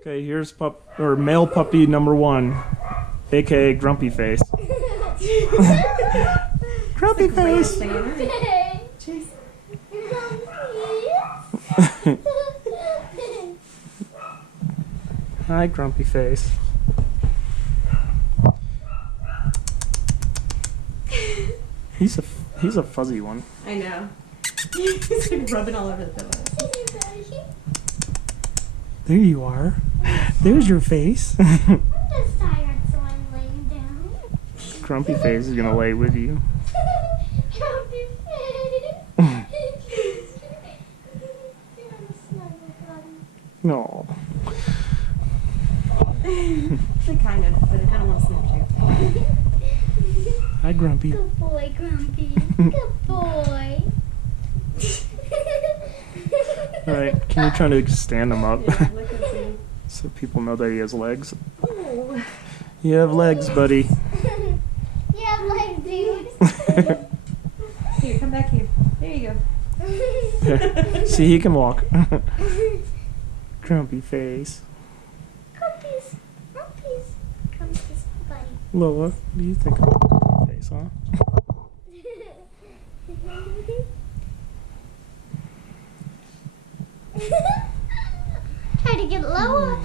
Okay, here's male puppy number 1, aka Grumpy Face. Grumpy Face. Hi, Grumpy Face. He's a fuzzy one. I know. He's like rubbing all over the pillow. There you are. There's your face. I'm just tired, so I'm laying down. Grumpy Face is gonna lay with you. Grumpy Face. No. Kind of, but I kind of want to snap too. Hi, Grumpy. Good boy, Grumpy. Good boy. Alright, can you try to stand him up? Yeah, look and see. So people know that he has legs. Ooh. You have legs, buddy. You have legs, dude. Here, come back here. There you go. See, he can walk. Grumpy Face. Grumpy's buddy. Lola, what do you think of Grumpy Face, huh? Try to get lower.